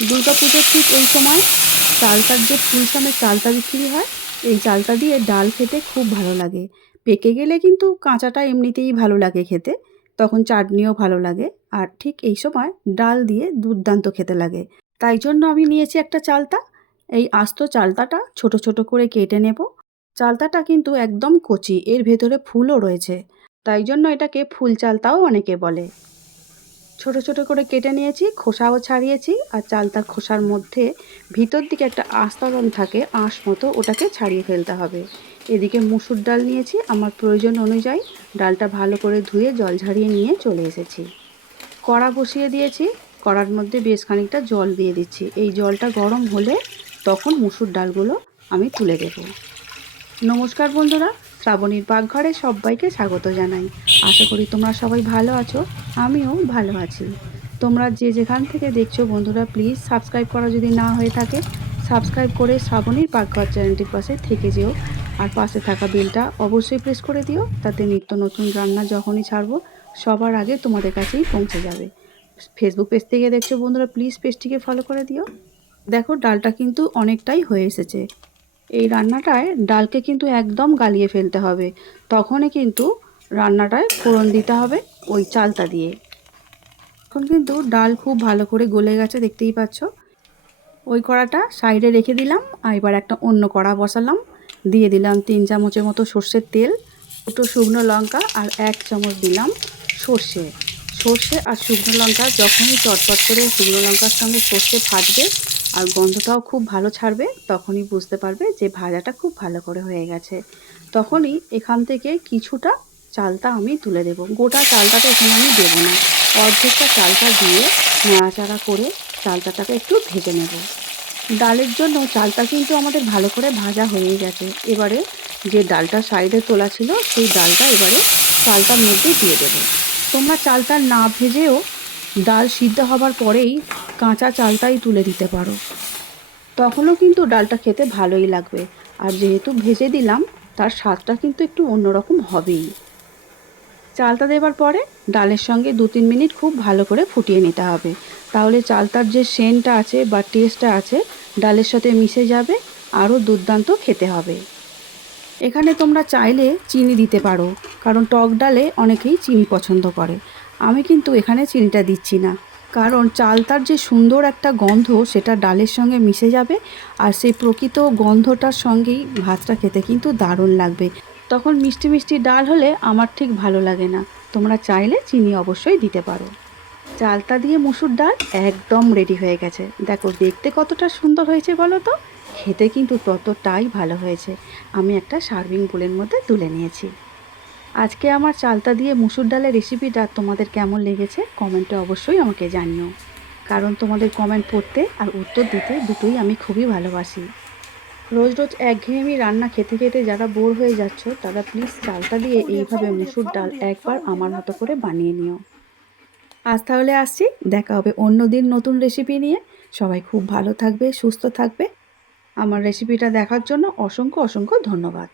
দুর্গা পুজোর ঠিক এই সময় চালতার যে ফুল ফুলসামের চালতা বিক্রি হয়, এই চালতা দিয়ে ডাল খেতে খুব ভালো লাগে। পেকে গেলে কিন্তু কাঁচাটা এমনিতেই ভালো লাগে খেতে, তখন চাটনিও ভালো লাগে। আর ঠিক এই সময় ডাল দিয়ে দুর্দান্ত খেতে লাগে। তাই জন্য আমি নিয়েছি একটা চালতা। এই আস্ত চালতাটা ছোট ছোট করে কেটে নেব। চালতাটা কিন্তু একদম কচি, এর ভেতরে ফুলও রয়েছে। তাই জন্য এটাকে ফুল চালতাও অনেকে বলে। ছোট ছোট করে কেটে নিয়েছি, খোসাও ছাড়িয়েছি আর চালতার খোসার মধ্যে ভিতর দিকে একটা আস্তরণ থাকে, আঁশ মতো ওটাকে ছাড়িয়ে ফেলতে হবে। এদিকে মুসুর ডাল নিয়েছি, আমার প্রয়োজন অনুযায়ী ডালটা ভালো করে ধুয়ে জল ঝারিয়ে নিয়ে চলে এসেছি। কড়া বসিয়ে দিয়েছি, কড়ার মধ্যে বেশ খানিকটা জল দিয়ে দিচ্ছি। এই জলটা গরম হলে তখন মুসুর ডালগুলো আমি তুলে দেব। নমস্কার বন্ধুরা শ্রাবণীর পাকঘরে সবাইকে স্বাগত জানাই। আশা করি তোমরা সবাই ভালো আছো, আমিও ভালো আছি। তোমরা যে যেখান থেকে দেখছ বন্ধুরা প্লিজ সাবস্ক্রাইব করা যদি না হয়ে থাকে সাবস্ক্রাইব করে শ্রাবণীর পাকঘর চ্যানেলটির পাশে থেকে যেও। আর পাশে থাকা বেলটা অবশ্যই প্রেস করে দিও, তাতে নিত্য নতুন রান্না যখনই ছাড়বো, সবার আগে তোমাদের কাছেই পৌঁছে যাবে। ফেসবুক পেজ থেকে দেখছ বন্ধুরা প্লিজ পেজটিকে ফলো করে দিও। দেখো, ডালটা কিন্তু অনেকটাই হয়ে এসেছে। এই রান্নাটায় ডালকে কিন্তু একদম গালিয়ে ফেলতে হবে। তখনই কিন্তু রান্নাটায় ফোড়ন দিতে হবে ওই চালটা দিয়ে। এখন কিন্তু ডাল খুব ভালো করে গলে গেছে, দেখতেই পাচ্ছ। ওই কড়াটা সাইডে রেখে দিলাম, আর এবার একটা অন্য কড়া বসালাম। দিয়ে দিলাম তিন চামচের মতো সর্ষের তেল, দুটো শুকনো লঙ্কা, আর এক চামচ দিলাম সর্ষে। সর্ষে আর শুকনো লঙ্কা যখনই চটপট করে শুকনো লঙ্কার সঙ্গে সর্ষে ফাটবে আর গন্ধটাও খুব ভালো ছাড়বে, তখনই বুঝতে পারবে যে ভাজাটা খুব ভালো করে হয়ে গেছে। তখনই এখান থেকে কিছুটা চালটা আমি তুলে দেব। গোটা চালটাটা এখানে আমি দেবো না। অর্ধেকটা চালটা দিয়ে নাড়াচাড়া করে চালটাটাকে একটু ভেজে নেব। ডালের জন্য চালটা কিন্তু আমাদের ভালো করে ভাজা হয়ে গেছে। এবারে যে ডালটা সাইডে তোলা ছিল, সেই ডালটা এবারে চালটার মধ্যে দিয়ে দেবো। তোমরা চালটা না ভেজেও ডাল সিদ্ধ হবার পরেই কাঁচা চালটাই তুলে দিতে পারো। তখনও কিন্তু ডালটা খেতে ভালোই লাগবে। আর যেহেতু ভেজে দিলাম, তার স্বাদটা কিন্তু একটু অন্যরকম হবেই। চালটা দেবার পরে ডালের সঙ্গে দু তিন মিনিট খুব ভালো করে ফুটিয়ে নিতে হবে। তাহলে চালটার যে সেন্টটা আছে বা টেস্টটা আছে, ডালের সাথে মিশে যাবে, আরও দুর্দান্ত খেতে হবে। এখানে তোমরা চাইলে চিনি দিতে পারো, কারণ টক ডালে অনেকেই চিনি পছন্দ করে। আমি কিন্তু এখানে চিনিটা দিচ্ছি না। কারণ চালতার যে সুন্দর একটা গন্ধ, সেটা ডালের সঙ্গে মিশে যাবে আর সেই প্রকৃত গন্ধটার সঙ্গেই ভাতটা খেতে কিন্তু দারুণ লাগবে। তখন মিষ্টি মিষ্টি ডাল হলে আমার ঠিক ভালো লাগে না। তোমরা চাইলে চিনি অবশ্যই দিতে পারো। চালতা দিয়ে মুসুর ডাল একদম রেডি হয়ে গেছে। দেখো, দেখতে কতটা সুন্দর হয়েছে বলো তো? খেতে কিন্তু ততটাই ভালো হয়েছে। আমি একটা সার্ভিং বোলের মধ্যে তুলে নিয়েছি। আজকে আমার চালতা দিয়ে মুসুর ডালের রেসিপিটা তোমাদের কেমন লেগেছে কমেন্টে অবশ্যই আমাকে জানিও। কারণ তোমাদের কমেন্ট পড়তে আর উত্তর দিতে দুটোই আমি খুবই ভালোবাসি। রোজ রোজ একঘেয়েমি রান্না খেতে খেতে যারা বোর হয়ে যাচ্ছ, তারা প্লিজ চালটা দিয়ে এইভাবে মুসুর ডাল একবার আমার মতো করে বানিয়ে নিও। আজ তাহলে আসছি, দেখা হবে অন্য দিন নতুন রেসিপি নিয়ে। সবাই খুব ভালো থাকবে, সুস্থ থাকবে। আমার রেসিপিটা দেখার জন্য অসংখ্য অসংখ্য ধন্যবাদ।